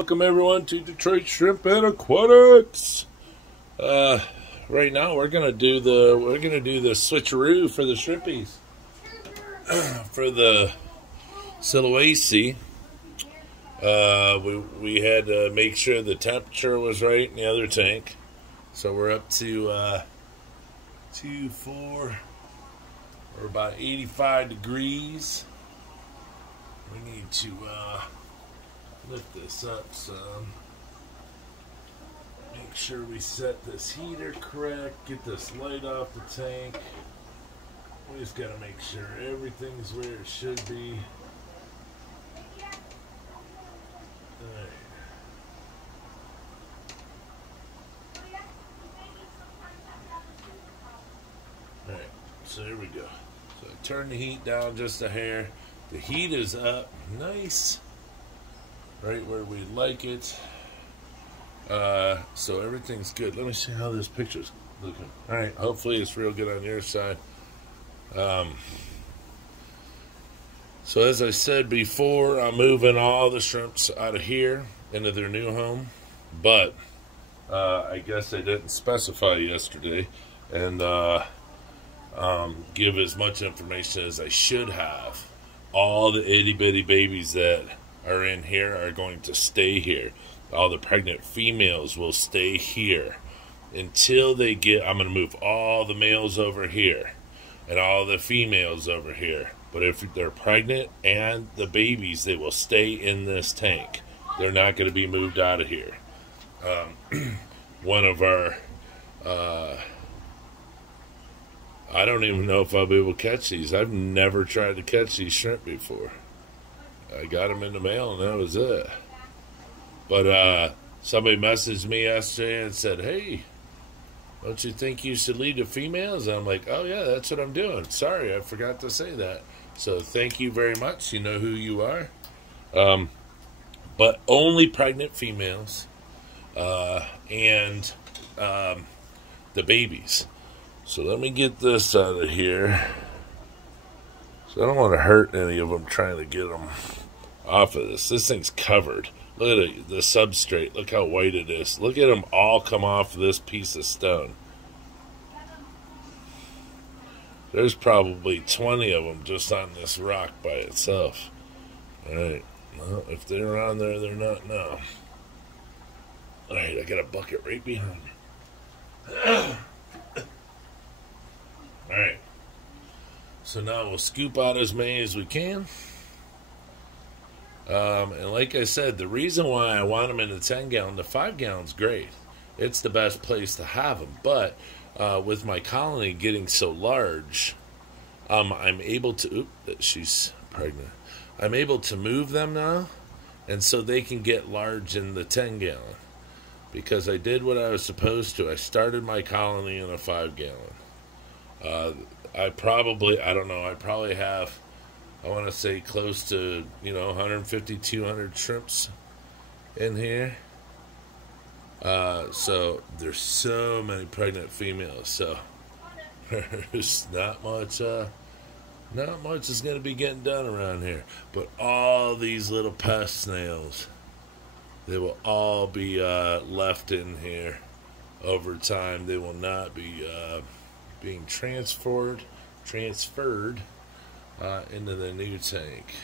welcome everyone to Detroit Shrimp and Aquatics. Right now we're gonna do the switcheroo for the shrimpies for the Sulawesi. We had to make sure the temperature was right in the other tank, so we're up to 4 or about 85 degrees. We need to lift this up some. Make sure we set this heater correct. Get this light off the tank. We just gotta make sure everything's where it should be. Alright, so here we go. So I turn the heat down just a hair. The heat is up nice, right where we like it. So everything's good. Let me see how this picture's looking. Alright, hopefully it's real good on your side. So as I said before, I'm moving all the shrimps out of here into their new home, but I guess I didn't specify yesterday and give as much information as I should have. All the itty bitty babies that are in here are going to stay here. All the pregnant females will stay here until they get, I'm going to move all the males over here and all the females over here. But if they're pregnant and the babies, they will stay in this tank. They're not going to be moved out of here. One of our, I don't even know if I'll be able to catch these. I've never tried to catch these shrimp before. I got them in the mail and that was it. But somebody messaged me yesterday and said, "Hey, don't you think you should lead the females?" And I'm like, "Oh yeah, that's what I'm doing. Sorry, I forgot to say that. So thank you very much. You know who you are." But only pregnant females and the babies. So let me get this out of here. So I don't want to hurt any of them trying to get them off of this. This thing's covered. Look at it, the substrate. Look how white it is. Look at them all come off of this piece of stone. There's probably 20 of them just on this rock by itself. Alright. Well, if they're on there, they're not now. Alright, I got a bucket right behind me. Alright. So now we'll scoop out as many as we can. And like I said, the reason why I want them in the 10-gallon, the 5-gallon's great. It's the best place to have them. But with my colony getting so large, I'm able to, she's pregnant. I'm able to move them now, and so they can get large in the 10-gallon. Because I did what I was supposed to. I started my colony in a 5-gallon. I probably have, I want to say close to, 150, 200 shrimps in here. So there's so many pregnant females. So there's not much is going to be getting done around here. But all these little pest snails, they will all be left in here over time. They will not be being transferred into the new tank.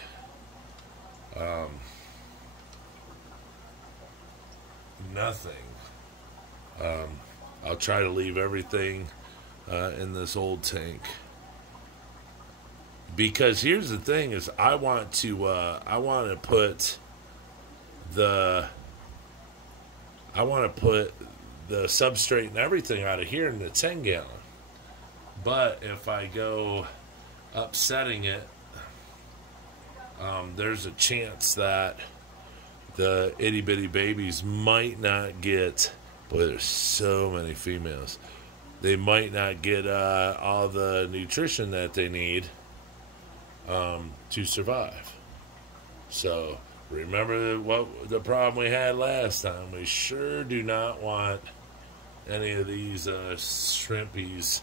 Nothing. I'll try to leave everything in this old tank, because here's the thing: is I want to put the substrate and everything out of here in the 10-gallon. But if I go upsetting it, there's a chance that the itty bitty babies might not get, boy, there's so many females, they might not get all the nutrition that they need to survive. So remember what the problem we had last time. We sure do not want any of these shrimpies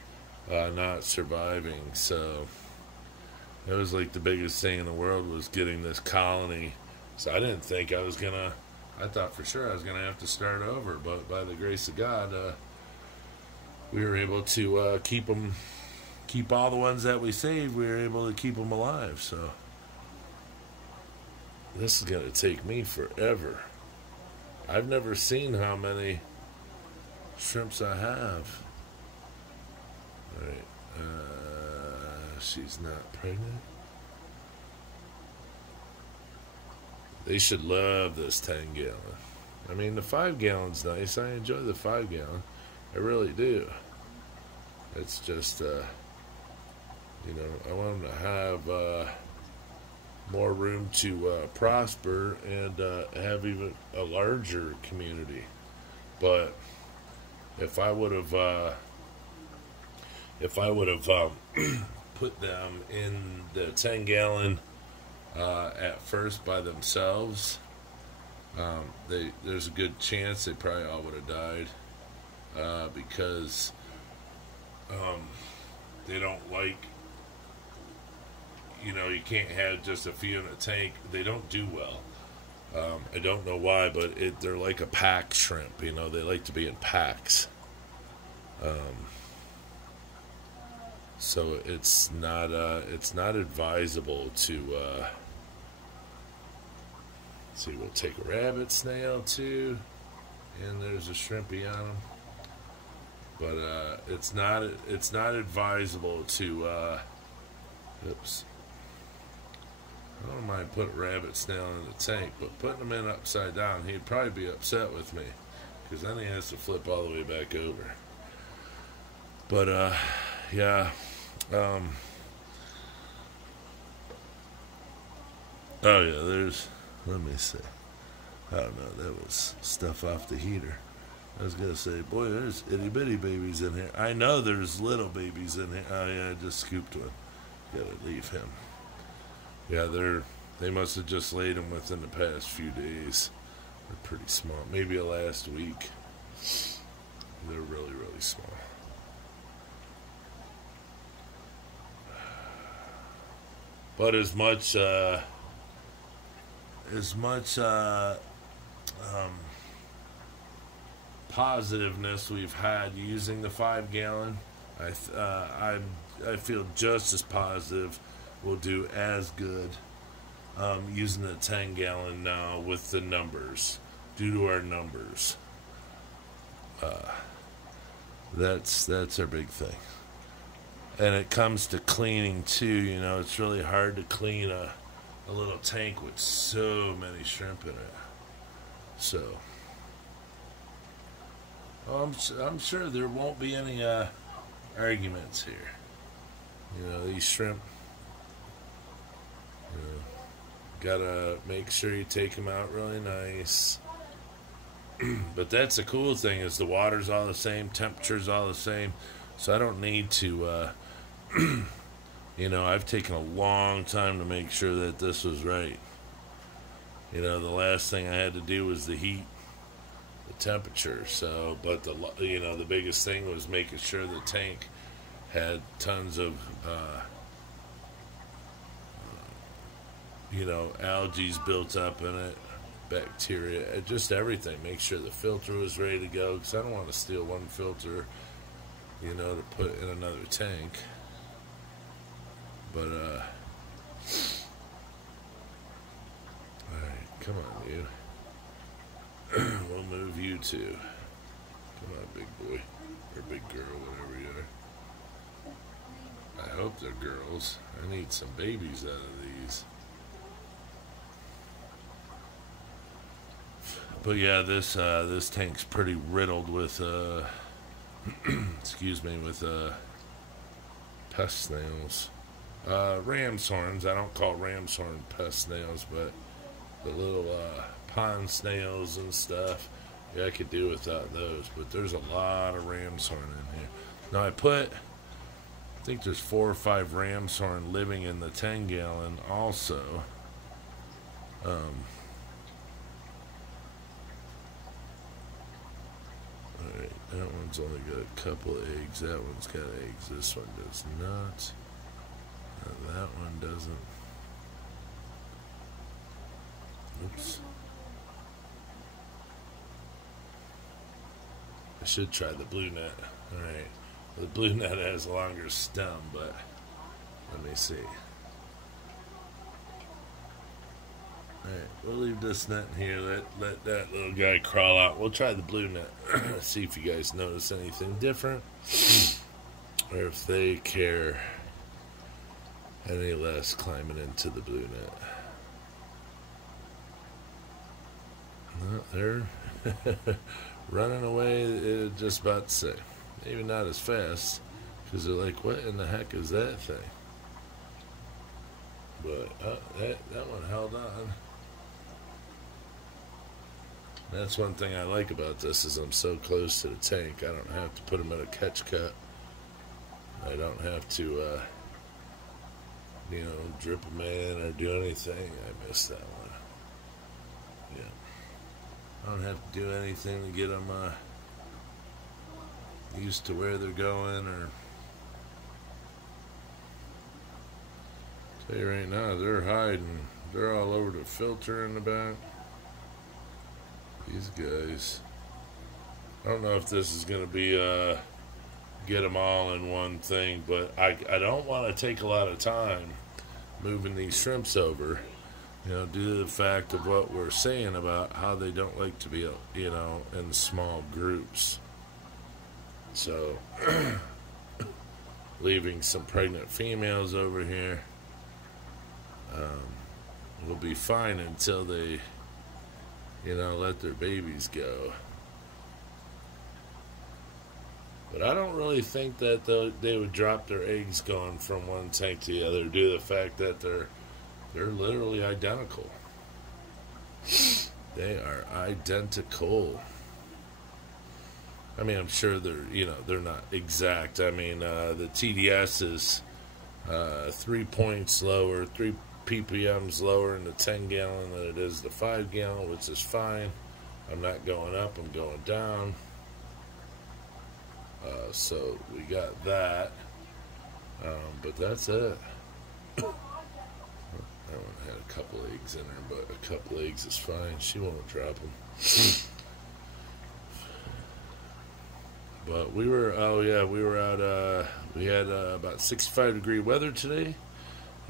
not surviving. So it was like the biggest thing in the world was getting this colony. So I didn't think I was gonna I thought for sure I was going to have to start over, but by the grace of God, we were able to keep all the ones that we saved. We were able to keep them alive. So this is going to take me forever. I've never seen how many shrimps I have. All right. She's not pregnant. They should love this 10-gallon. I mean, the 5-gallon's nice. I enjoy the 5-gallon. I really do. It's just, you know, I want them to have more room to prosper and have even a larger community. But if I would have put them in the 10-gallon at first by themselves, there's a good chance they probably all would have died because they don't like, you know, you can't have just a few in a tank. They don't do well. I don't know why, but they're like a pack shrimp. You know, they like to be in packs. So it's not advisable to. See, we'll take a rabbit snail too, and there's a shrimpy on them. But it's not advisable to. Oops. I don't mind putting rabbit snail in the tank, but putting them in upside down, he'd probably be upset with me, because then he has to flip all the way back over. But yeah. Oh yeah, there's. Let me see. I don't know. That was stuff off the heater. I was gonna say, boy, there's itty bitty babies in here. I know there's little babies in here. Oh yeah, I just scooped one. Gotta leave him. Yeah, they must have just laid them within the past few days. They're pretty small. Maybe last week. They're really, really small. But as much positiveness we've had using the 5-gallon, I feel just as positive we'll do as good using the 10-gallon now with the numbers, due to our numbers. That's our big thing. And it comes to cleaning too, you know, it's really hard to clean a little tank with so many shrimp in it. So I'm sure there won't be any arguments here. You know, these shrimp, you know, gotta make sure you take them out really nice. But that's the cool thing, is the water's all the same, temperature's all the same, so I don't need to you know, I've taken a long time to make sure that this was right. You know, the last thing I had to do was the heat, the temperature. So, but you know, the biggest thing was making sure the tank had tons of you know, algae built up in it, bacteria, just everything. Make sure the filter was ready to go, because I don't want to steal one filter, you know, to put in another tank. But alright, come on, you. We'll move you too. Come on, big boy, or big girl, whatever you are. I hope they're girls. I need some babies out of these. But yeah, this tank's pretty riddled with excuse me, with pest snails. Ram's horns. I don't call ram's horn pest snails, but the little pond snails and stuff. Yeah, I could do without those, but there's a lot of ram's horn in here. Now I think there's 4 or 5 ram's horn living in the 10-gallon also. Alright, that one's only got a couple of eggs. That one's got eggs. This one does not. That one doesn't. Oops. I should try the blue net. Alright. The blue net has a longer stem, but let me see. Alright, we'll leave this net in here. Let that little guy crawl out. We'll try the blue net. See if you guys notice anything different. Or if they care any less climbing into the blue net. No, they're running away, just about to say. Maybe not as fast, because they're like, what in the heck is that thing? But that one held on. That's one thing I like about this, is I'm so close to the tank. I don't have to put them in a catch cut. I don't have to, drip them in or do anything. I missed that one. Yeah. I don't have to do anything to get them used to where they're going, or tell you right now, they're hiding. They're all over the filter in the back. These guys. I don't know if this is going to be get them all in one thing, but I don't want to take a lot of time moving these shrimps over, due to the fact of what we're saying about how they don't like to be, in small groups. So, leaving some pregnant females over here will be fine until they, let their babies go. But I don't really think that they would drop their eggs going from one tank to the other due to the fact that they're literally identical. They are identical. I mean, I'm sure they're not exact. I mean, the TDS is 3 points lower, 3 ppms lower in the 10 gallon than it is the 5 gallon, which is fine. I'm not going up, I'm going down. So we got that, but that's it. That one had a couple eggs in her, but a couple eggs is fine. She won't drop them. But we were out, we had about 65-degree weather today,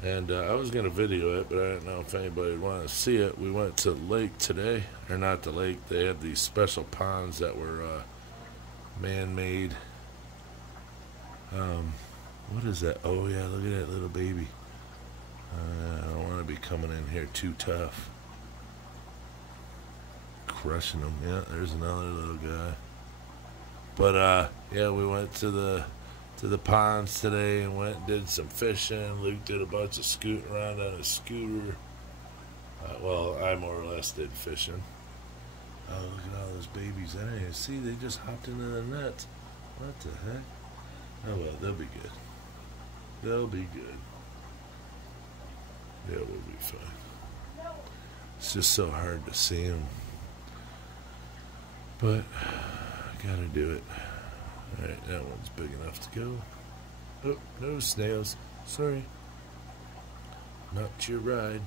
and I was going to video it, but I didn't know if anybody would want to see it. We went to the lake today, or not the lake, they had these special ponds that were man-made. What is that? Oh yeah, look at that little baby. I don't want to be coming in here too tough. Crushing them. Yeah, there's another little guy. But yeah, we went to the ponds today and went and did some fishing. Luke did a bunch of scooting around on a scooter. Well, I more or less did fishing. Oh, look at all those babies. I didn't even see. They just hopped into the net. What the heck? Oh well, they'll be good. They'll be good. Yeah, we'll be fine. It's just so hard to see them. But I gotta do it. Alright, that one's big enough to go. Oh, no snails. Sorry. Not your ride.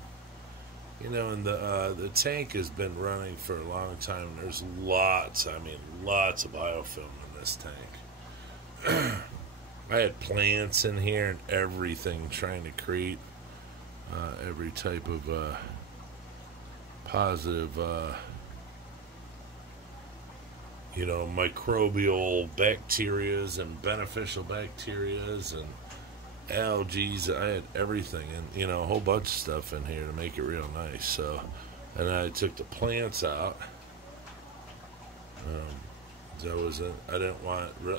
And the tank has been running for a long time. There's lots of biofilm in this tank. I had plants in here and everything, trying to create every type of positive, microbial bacterias and beneficial bacterias and algae. I had everything, and a whole bunch of stuff in here to make it real nice. So, and I took the plants out. That was it. I don't want my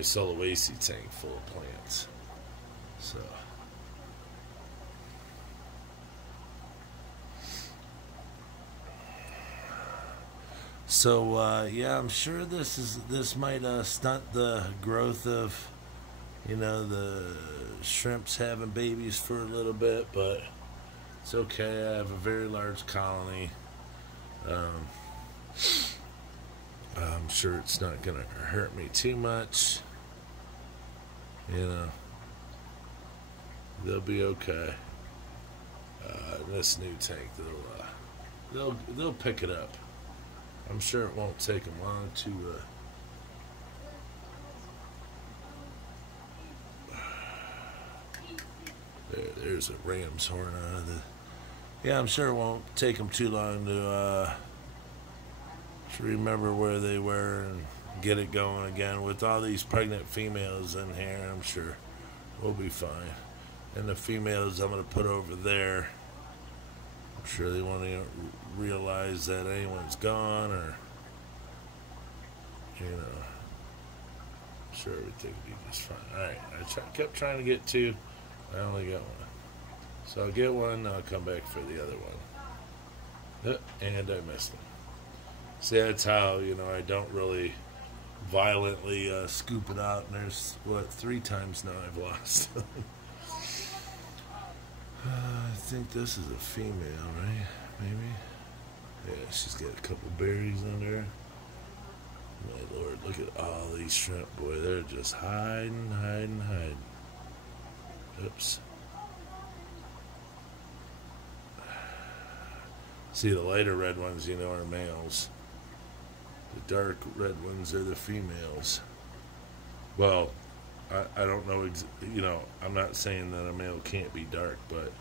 Sulawesi tank full of plants. So yeah, I'm sure this might stunt the growth of the shrimps having babies for a little bit, but it's okay. I have a very large colony. I'm sure it's not going to hurt me too much. They'll be okay. This new tank, they'll pick it up. I'm sure it won't take them long to there's a ram's horn out of the. Yeah, I'm sure it won't take them too long to remember where they were and get it going again. With all these pregnant females in here, I'm sure we'll be fine. And the females I'm going to put over there, I'm sure they won't even realize that anyone's gone, or, you know, I'm sure everything will be just fine. Alright, I kept trying to get two. I only got one. So I'll get one, I'll come back for the other one. And I missed them. See, that's how, you know, I don't really violently scoop it out. And there's, what, 3 times now I've lost. I think this is a female, right? Maybe? Yeah, she's got a couple berries under her. My lord, look at all these shrimp. Boy, they're just hiding. Oops. See, the lighter red ones, you know, are males. The dark red ones are the females. Well, I don't know, you know, I'm not saying that a male can't be dark, but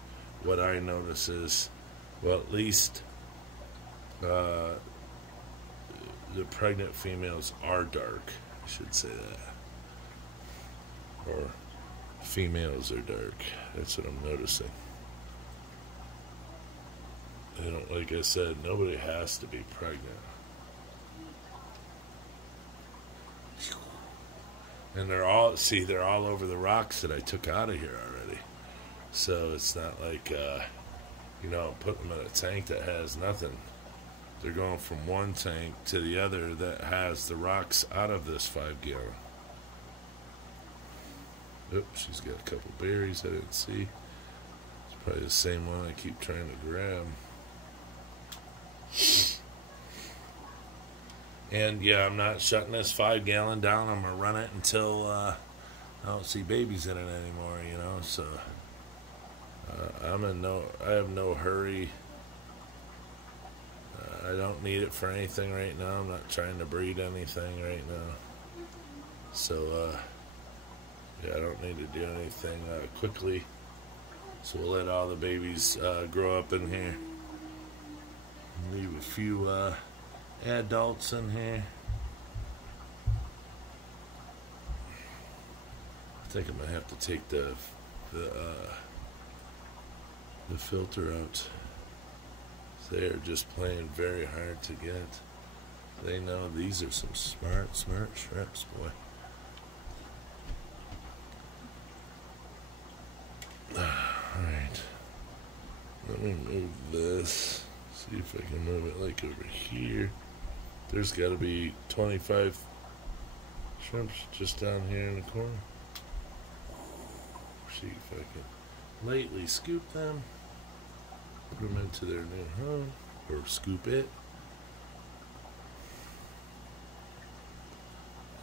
what I notice is, well, at least the pregnant females are dark. I should say that. Or females are dark. That's what I'm noticing. You know, like I said, nobody has to be pregnant. And they're all over the rocks that I took out of here already. So it's not like, you know, putting them in a tank that has nothing. They're going from one tank to the other that has the rocks out of this 5-gallon. Oops, she's got a couple berries I didn't see. It's probably the same one I keep trying to grab. And yeah, I'm not shutting this 5-gallon down. I'm gonna run it until I don't see babies in it anymore, you know. So I have no hurry. I don't need it for anything right now. I'm not trying to breed anything right now. So yeah, I don't need to do anything quickly. So we'll let all the babies grow up in here. Leave a few adults in here. I think I'm gonna have to take the filter out. They're just playing very hard to get. They know these are some smart shrimps, boy. Alright. Let me move this. See if I can move it like over here. There's got to be 25 shrimps just down here in the corner. See if I can lightly scoop them. Put them into their new home. Or scoop it.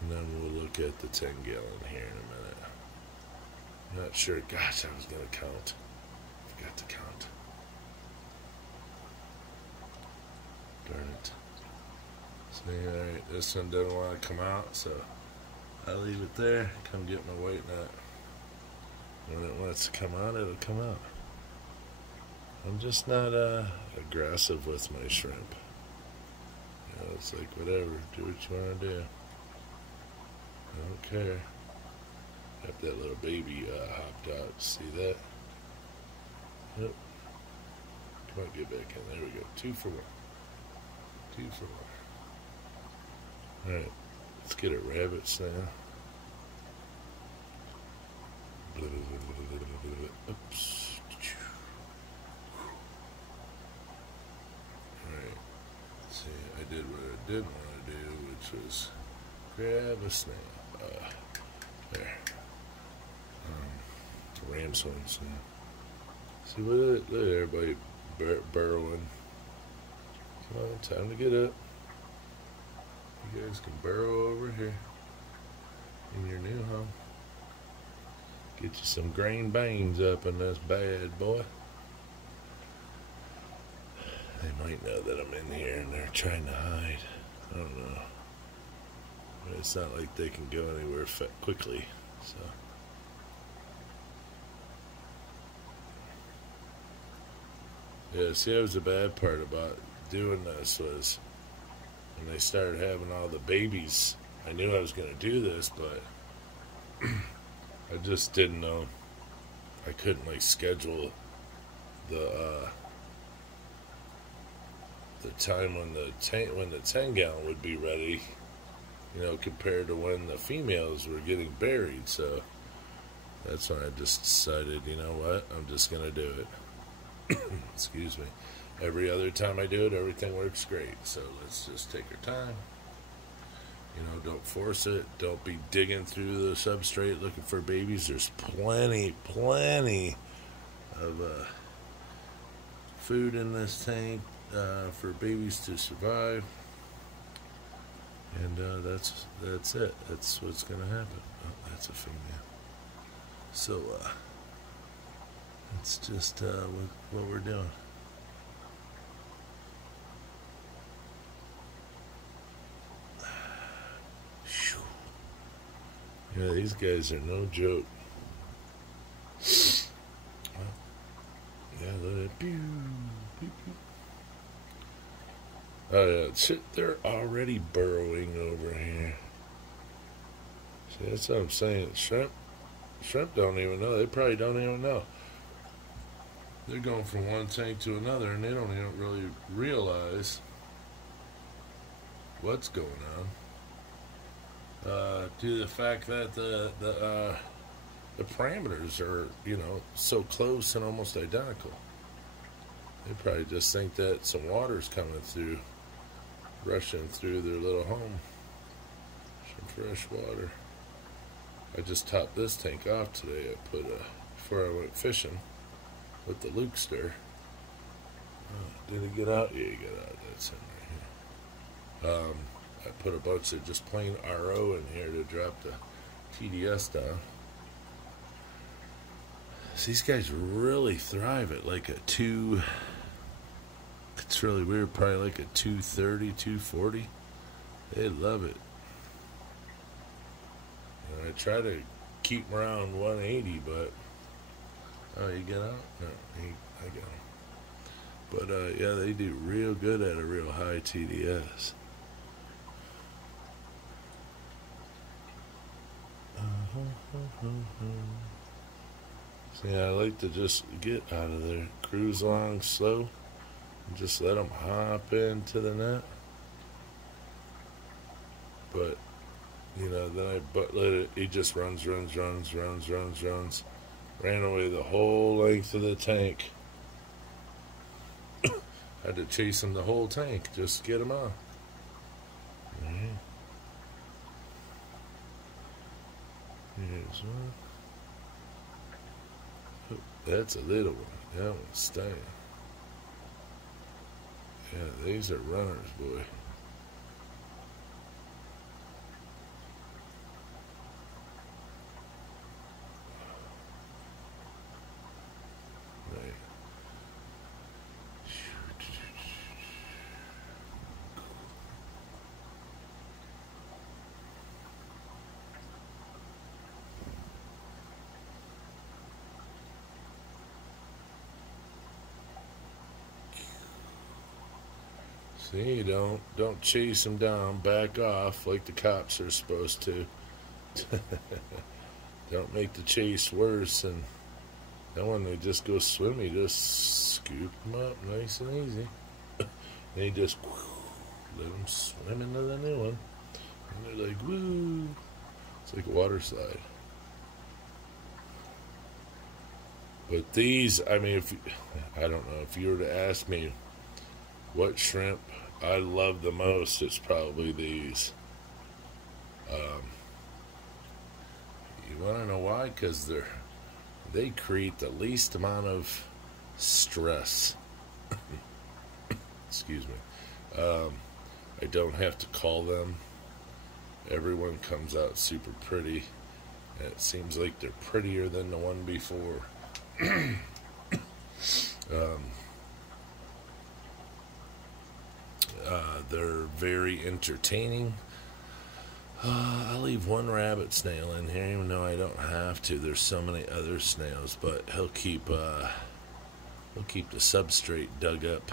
And then we'll look at the 10-gallon here in a minute. I'm not sure. Gosh, I was going to count. Forgot to count. Darn it. See, alright, this one doesn't want to come out, so I'll leave it there. Come get my white nut. When it wants to come out, it'll come out. I'm just not aggressive with my shrimp. You know, it's like, whatever, do what you want to do. I don't care. Got that little baby hopped out. See that? Yep. Come on, get back in. There we go. 2 for 1. 2 for 1. Alright. Let's get our rabbits now. Oops. Alright. See, I did what I didn't want to do, which was grab a snail. There. Ram's horn snail. See, look at everybody burrowing. Come on, time to get up. You guys can burrow over here in your new home. Get you some green beans up in this bad boy. They might know that I'm in here and they're trying to hide. I don't know. But it's not like they can go anywhere quickly, so. Yeah, see, that was the bad part about doing this was when they started having all the babies. I knew I was going to do this, but I just didn't know. I couldn't like schedule the time when the 10-gallon would be ready, you know, compared to when the females were getting buried. So that's when I just decided, you know what, I'm just going to do it. Excuse me. Every other time I do it, everything works great. So let's just take our time. You know, don't force it. Don't be digging through the substrate looking for babies. There's plenty of food in this tank for babies to survive. And that's it. That's what's going to happen. Oh, that's a female. So, it's just what we're doing. Yeah, these guys are no joke. Yeah, look at pew, pew, pew. Oh yeah, shit, they're already burrowing over here. See, that's what I'm saying. Shrimp don't even know. They probably don't even know. They're going from one tank to another, and they don't even really realize what's going on. Due to the fact that the parameters are, you know, so close and almost identical. They probably just think that some water's coming through, rushing through their little home. Some fresh water. I just topped this tank off today. I put before I went fishing with the Lukester. Oh, did it get out? Yeah, it got out. That's in right here. I put a bunch of just plain RO in here to drop the TDS down. So these guys really thrive at like a 2. It's really weird, probably like a 230, 240. They love it. And I try to keep them around 180, but oh, you get out? No, I got them. But yeah, they do real good at a real high TDS. See, I like to just get out of there, cruise along slow, and just let them hop into the net. But, you know, then I let it, he just runs. Ran away the whole length of the tank. Had to chase him the whole tank just to get him off. Here's one. Oh, that's a little one. That one's staying. Yeah, these are runners, boy. Right. See, don't chase them down. Back off like the cops are supposed to. Don't make the chase worse. And then when they just go swim, you just scoop them up nice and easy. And you just let them swim into the new one. And they're like, woo. It's like a water slide. But these, I mean, I don't know, if you were to ask me what shrimp I love the most, it's probably these. You want to know why? Because they create the least amount of stress. Excuse me. I don't have to call them. Everyone comes out super pretty. And it seems like they're prettier than the one before. They're very entertaining. I'll leave one rabbit snail in here, even though I don't have to. There's so many other snails, but he'll keep the substrate dug up,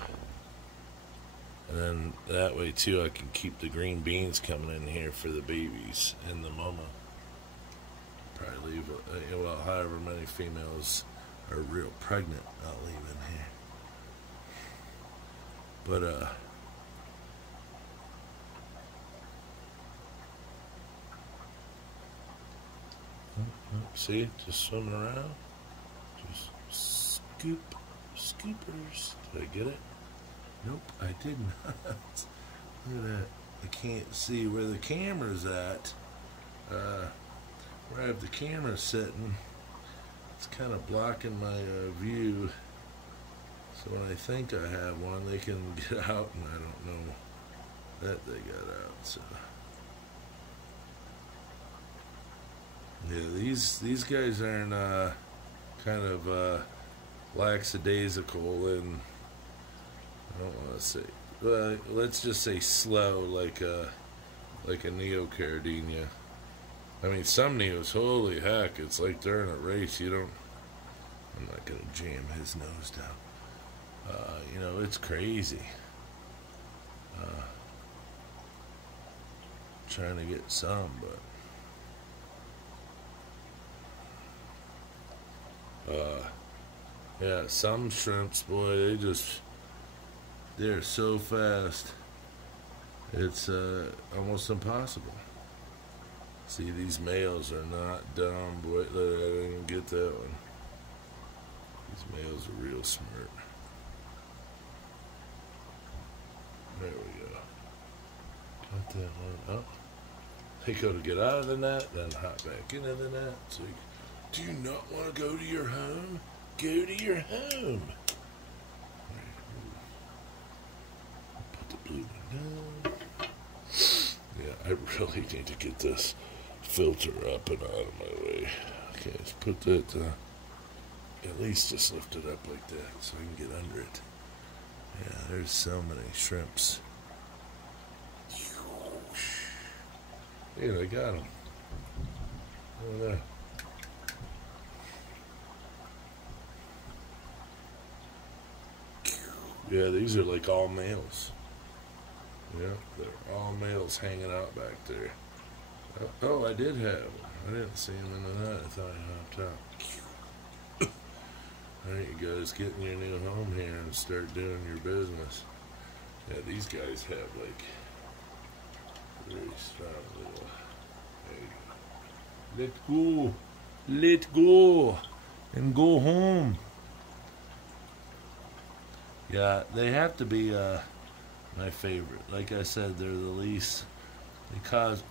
and then that way too I can keep the green beans coming in here for the babies and the mama. Probably leave however many females are real pregnant, I'll leave in here. But see, just swimming around. Just scoopers. Did I get it? Nope, I did not. Look at that. I can't see where the camera's at. Where I have the camera sitting, it's kind of blocking my view. So when I think I have one, they can get out, and I don't know that they got out. So. Yeah, these guys aren't kind of lackadaisical, and I don't want to say, let's just say slow, like a neocaridina. I mean, some neos, holy heck, it's like they're in a race. I'm not gonna jam his nose down. It's crazy. Trying to get some, but. Yeah, some shrimps, boy, they're so fast, it's almost impossible. See, these males are not dumb, boy. I didn't even get that one. These males are real smart. There we go. Got that one. Oh, they go to get out of the net, then hop back into the net. So do you not want to go to your home? Go to your home. Put the blue one down. Yeah, I really need to get this filter up and out of my way. Okay, let's put that, at least just lift it up like that so I can get under it. Yeah, there's so many shrimps. Yeah, I got them. Look at that. Yeah, these are like all males. Yeah, they're all males hanging out back there. Oh, I did have one. I didn't see him in the net. I thought he hopped out. Alright, you guys, get in your new home here and start doing your business. Yeah, these guys have like very strong little. There you go. Let go. And go home. Yeah, they have to be my favorite. Like I said, they're the least. They cause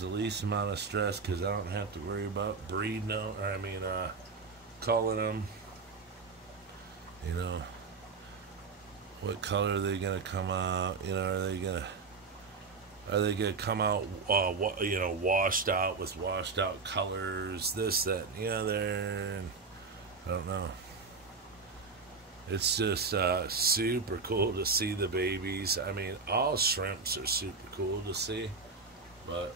the least amount of stress because I don't have to worry about breeding them. Calling them. What color are they gonna come out? Are they gonna come out? Washed out with washed out colors. This, that, and the other. And I don't know. It's just super cool to see the babies. I mean, all shrimps are super cool to see. But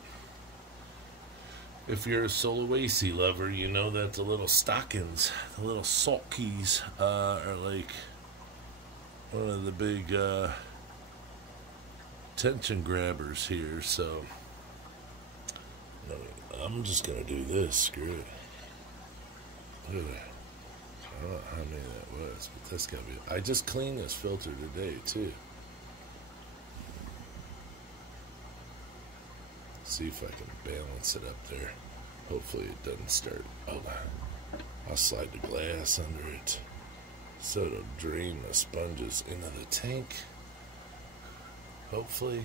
if you're a Sulawesi lover, you know that the little stockings, the little sulkies, are like one of the big attention grabbers here. So I'm just going to do this. Screw it. Look at that. I don't know how many that was, but that's gotta be. I just cleaned this filter today too. See if I can balance it up there. Hopefully it doesn't start. Oh, I'll slide the glass under it so it'll drain the sponges into the tank. Hopefully,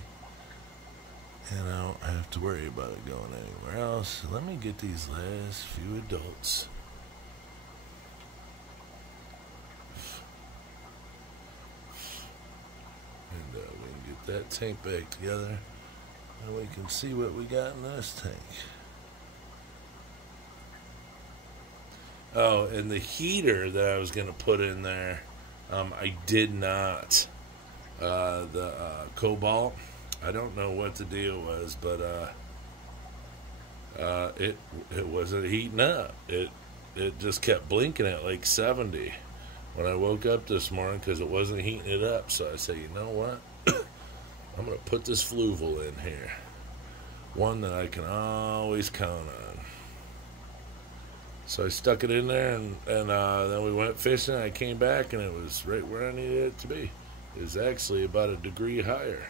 and I don't have to worry about it going anywhere else. Let me get these last few adults. And we can get that tank back together, and we can see what we got in this tank. Oh, and the heater that I was going to put in there, I did not The cobalt. I don't know what the deal was, but it wasn't heating up. It just kept blinking at like 70 when I woke up this morning because it wasn't heating it up. So I said, you know what? I'm gonna put this Fluval in here, one that I can always count on. So I stuck it in there, and then we went fishing. I came back, and it was right where I needed it to be. It was actually about a degree higher.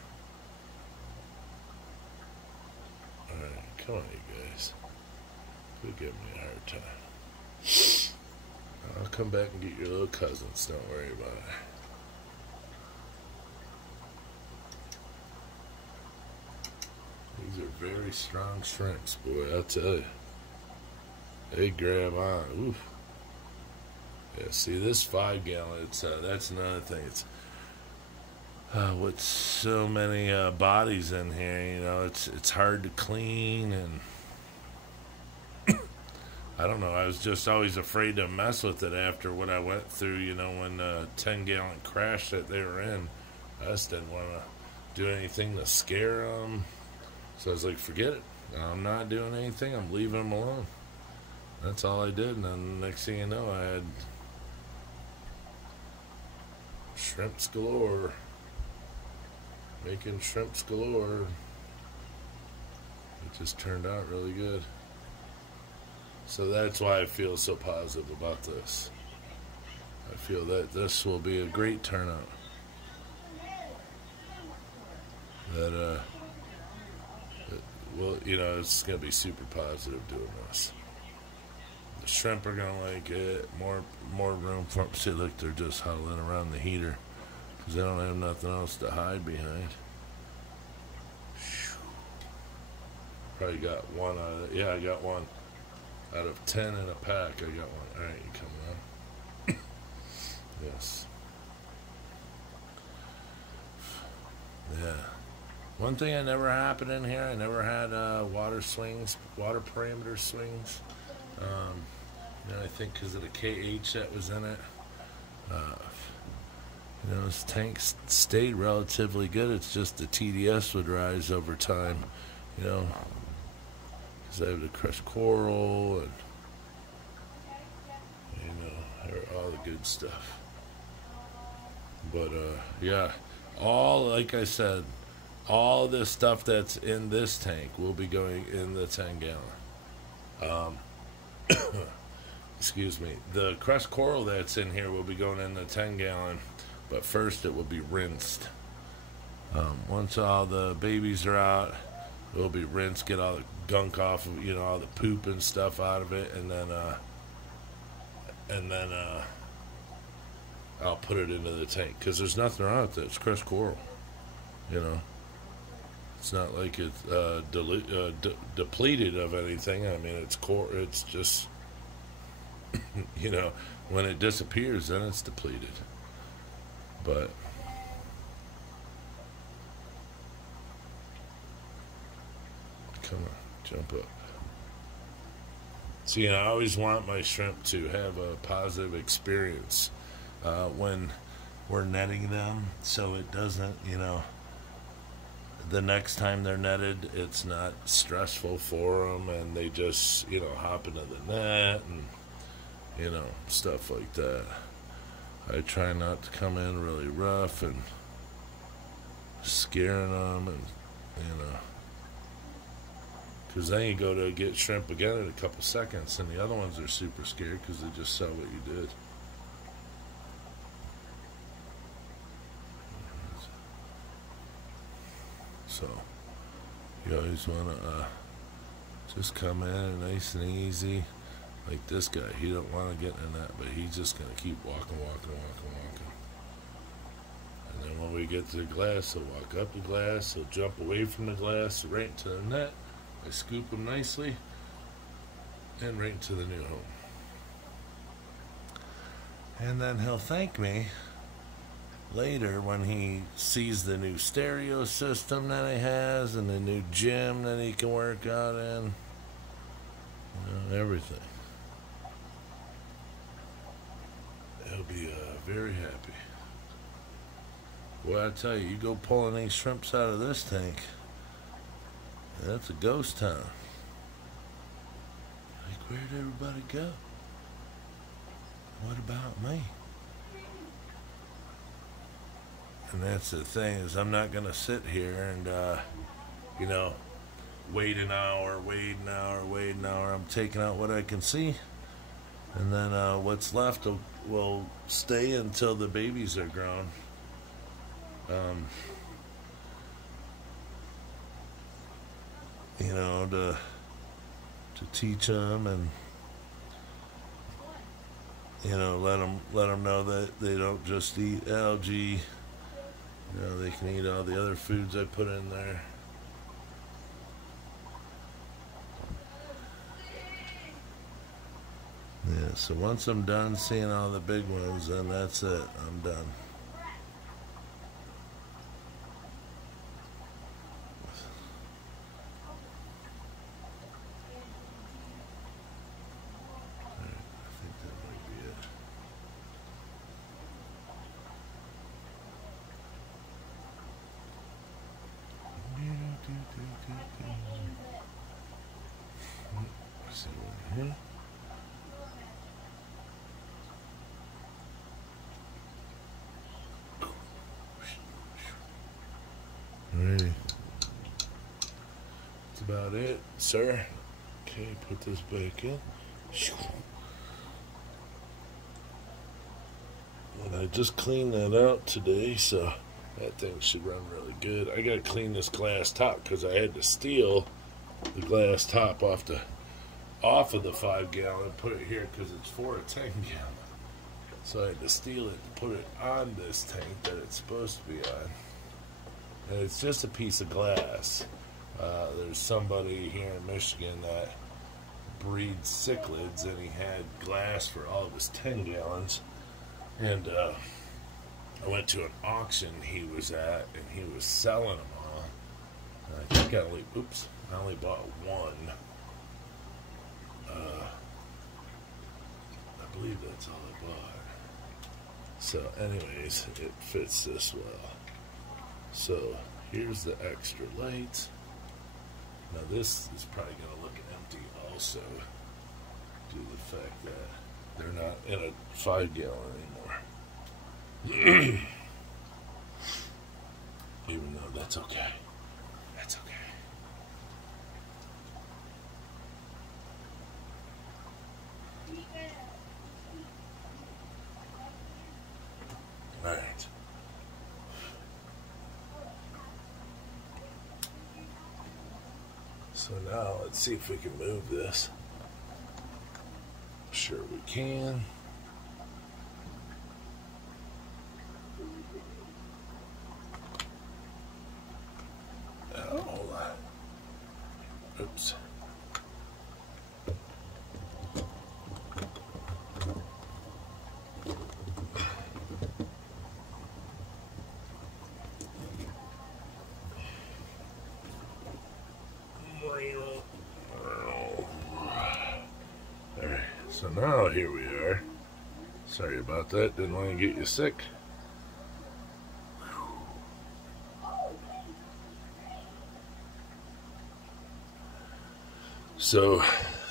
Alright, come on, you guys. You'll give me a hard time. I'll come back and get your little cousins. Don't worry about it. These are very strong shrimps, boy, I'll tell you. They grab on. Oof. Yeah, see, this 5 gallon, that's another thing. It's with so many bodies in here, you know, it's hard to clean, and I don't know. I was just always afraid to mess with it after what I went through, you know, when the 10-gallon crash that they were in. I just didn't want to do anything to scare them. So I was like, forget it. I'm not doing anything. I'm leaving them alone. That's all I did. And then the next thing you know, I had shrimps galore. Making shrimps galore. It just turned out really good. So that's why I feel so positive about this. I feel that this will be a great turnout. Well, you know, it's going to be super positive doing this. The shrimp are going to like it. More room for them. See, look, they're just huddling around the heater because they don't have nothing else to hide behind. Probably got one out of it. Yeah, I got one. Out of 10 in a pack, I got one. Alright, you coming on? Yes. Yeah. One thing that never happened in here, I never had water parameter swings. You know, I think because of the KH that was in it. You know, this tank stayed relatively good. It's just the TDS would rise over time. You know, because I have the crushed coral and, you know, all the good stuff. But, yeah, like I said, all this stuff that's in this tank will be going in the 10-gallon. Excuse me. The crushed coral that's in here will be going in the 10-gallon, but first it will be rinsed. Once all the babies are out, it will be rinsed, get all the gunk off of, you know, all the poop and stuff out of it, and then I'll put it into the tank, because there's nothing wrong with it. It's crushed coral, you know. It's not like it's depleted of anything. I mean, it's just, you know, when it disappears, then it's depleted. But come on, jump up. See, I always want my shrimp to have a positive experience when we're netting them, so it doesn't, you know, the next time they're netted, it's not stressful for them, and they just, you know, hop into the net and, you know, stuff like that. I try not to come in really rough and scaring them, and, you know, because then you go to get shrimp again in a couple seconds, and the other ones are super scared because they just saw what you did. So you always want to just come in nice and easy. Like this guy, he don't want to get in that, but he's just going to keep walking. And then when we get to the glass, he'll walk up the glass, he'll jump away from the glass, right into the net. I scoop him nicely, and right into the new home. And then he'll thank me later when he sees the new stereo system that he has and the new gym that he can work out in. You know, everything. He'll be very happy. Well, I tell you, you go pulling these shrimps out of this tank, that's a ghost town. Like, where'd everybody go? What about me? And that's the thing, is I'm not going to sit here and, you know, wait an hour. I'm taking out what I can see. And then what's left will stay until the babies are grown. You know, to teach them and, you know, let them know that they don't just eat algae. You know, they can eat all the other foods I put in there. Yeah, so once I'm done seeing all the big ones, then that's it. I'm done. Alrighty. That's about it, sir. Okay, put this back in. And I just cleaned that out today, so that thing should run really good. I gotta clean this glass top because I had to steal the glass top off of the 5 gallon and put it here because it's for a 10 gallon. So I had to steal it and put it on this tank that it's supposed to be on. And it's just a piece of glass. There's somebody here in Michigan that breeds cichlids, and he had glass for all of his 10 gallons. And I went to an auction he was at, and he was selling them all. And I think I only bought one. I believe that's all I bought. So anyways, it fits this well. So here's the extra light. Now this is probably going to look empty also, due to the fact that they're not in a 5 gallon anymore. Even though that's okay. That's okay. Alright. So now let's see if we can move this. Sure we can. Oh. Oops. Alright, so now here we are. Sorry about that, didn't want to get you sick. So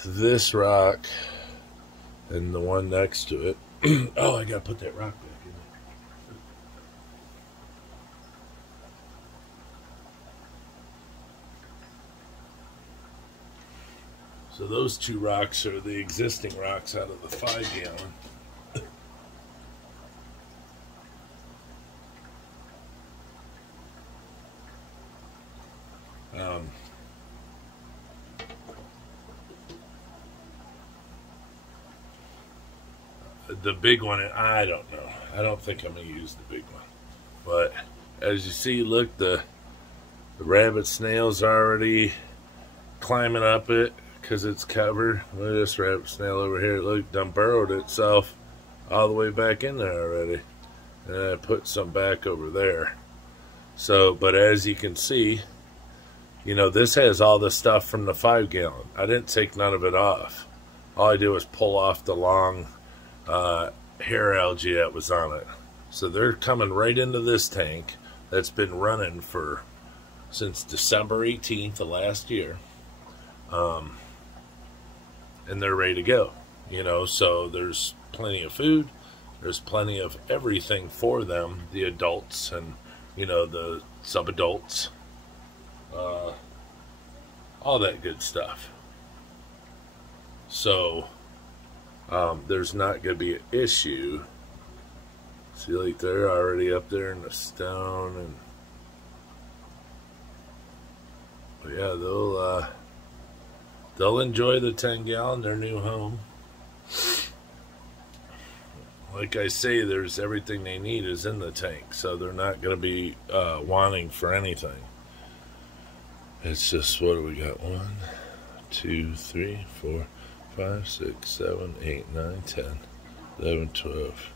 this rock and the one next to it. Oh, I gotta put that rock back in there. So those two rocks are the existing rocks out of the 5 gallon. The big one, I don't know. I don't think I'm going to use the big one. But as you see, look, the rabbit snail's already climbing up it because it's covered. Look at this rabbit snail over here. Look, done burrowed itself all the way back in there already. And I put some back over there. So, but as you can see, you know, this has all the stuff from the 5 gallon. I didn't take none of it off. All I did was pull off the long hair algae that was on it. So they're coming right into this tank that's been running since December 18th of last year. And they're ready to go. So there's plenty of food. There's plenty of everything for them, the adults and, the sub-adults. All that good stuff. So, there's not going to be an issue. See, like they're already up there in the stone, and but yeah, they'll enjoy the 10-gallon, their new home. Like I say, there's everything they need is in the tank, so they're not going to be wanting for anything. It's just, what do we got? 1, 2, 3, 4, 5, 6, 7, 8, 9, 10, 11, 12,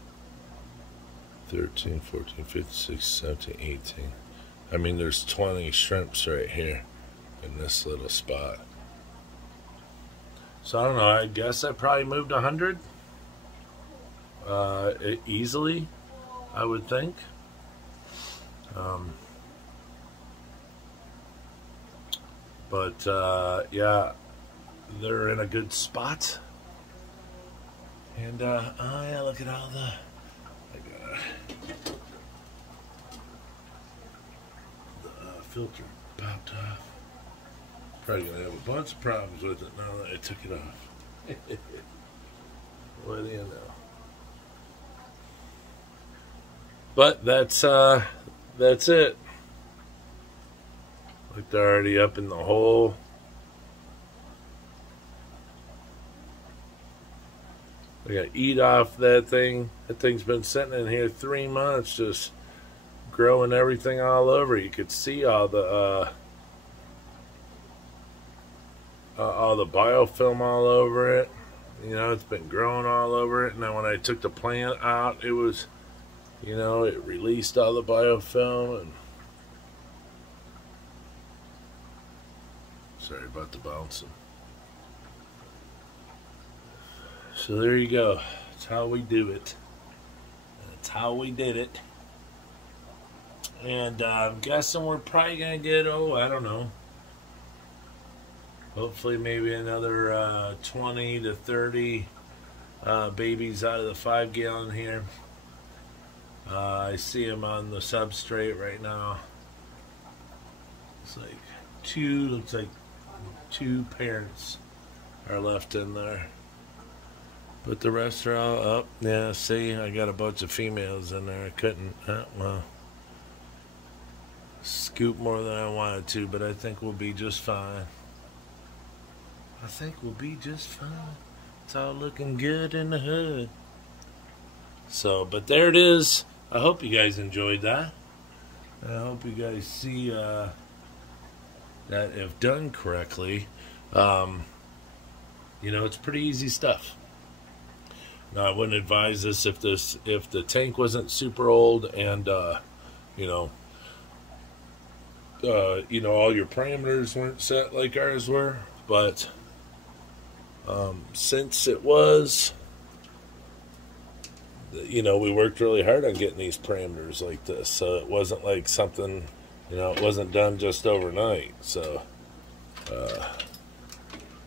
13, 14, 15, 16, 17, 18. I mean, there's 20 shrimps right here in this little spot. So I don't know, I guess I probably moved 100 easily, I would think. But yeah, they're in a good spot. And oh yeah, look at all the filter popped off. Probably gonna have a bunch of problems with it now that I took it off. What do you know? But that's it. Like they're already up in the hole. I gotta eat off that thing. That thing's been sitting in here 3 months, just growing everything all over. You could see all the biofilm all over it. It's been growing all over it. And then when I took the plant out, it was, it released all the biofilm. And sorry about the bouncing. So there you go. That's how we do it. That's how we did it. And I'm guessing we're probably going to get, I don't know. Hopefully maybe another 20 to 30 babies out of the 5-gallon here. I see them on the substrate right now. Looks like two parents are left in there. But the rest are all up. Yeah, see, I got a bunch of females in there. I couldn't, scoop more than I wanted to, but I think we'll be just fine. It's all looking good in the hood. So, but there it is. I hope you guys enjoyed that. I hope you guys see that if done correctly, it's pretty easy stuff. Now, I wouldn't advise this if the tank wasn't super old and all your parameters weren't set like ours were. But since it was, we worked really hard on getting these parameters like this, so it wasn't like something, it wasn't done just overnight. So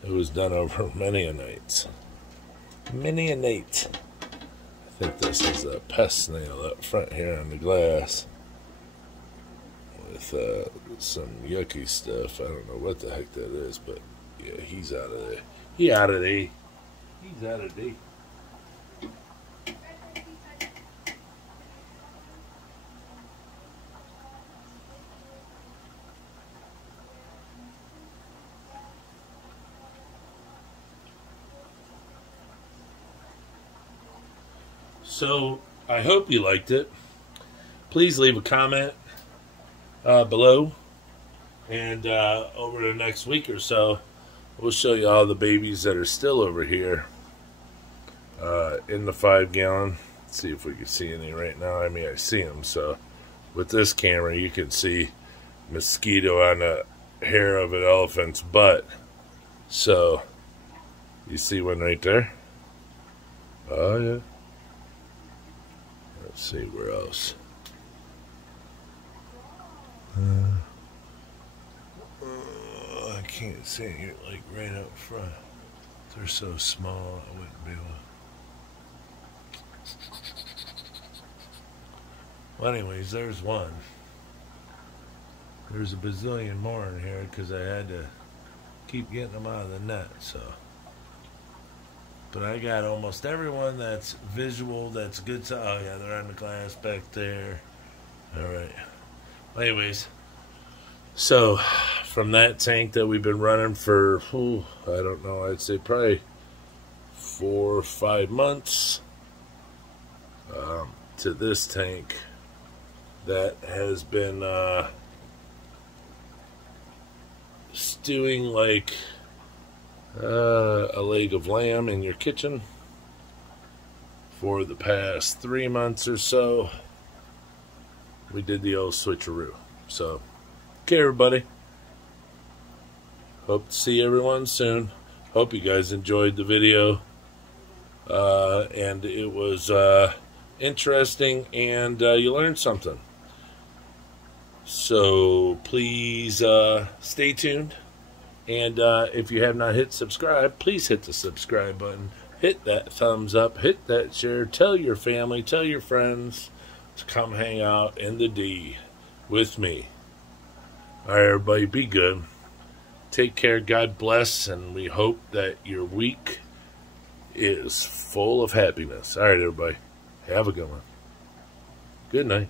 it was done over many a nights. Many a night. I think this is a pest snail up front here on the glass with some yucky stuff. I don't know what the heck that is, but yeah, he's out of there. He's out of there. So, I hope you liked it. Please leave a comment below. And over the next week or so, we'll show you all the babies that are still over here in the 5-gallon. Let's see if we can see any right now. I mean, I see them. So, with this camera, you can see mosquito on the hair of an elephant's butt. So, you see one right there? Oh, yeah. Let's see where else. I can't see it here, like right up front. They're so small, I wouldn't be able to. Well, anyways, there's one. There's a bazillion more in here because I had to keep getting them out of the net, so. But I got almost everyone that's visual, that's good. Oh, yeah, they're on the glass back there. All right. Anyways, so from that tank that we've been running for, I don't know, I'd say probably 4 or 5 months, to this tank that has been stewing like a leg of lamb in your kitchen for the past 3 months or so. We did the old switcheroo. So, okay, everybody. Hope to see everyone soon. Hope you guys enjoyed the video. And it was interesting, and you learned something. So, please stay tuned. And if you have not hit subscribe, please hit the subscribe button. Hit that thumbs up. Hit that share. Tell your family. Tell your friends to come hang out in the D with me. All right, everybody, be good. Take care. God bless. And we hope that your week is full of happiness. All right, everybody. Have a good one. Good night.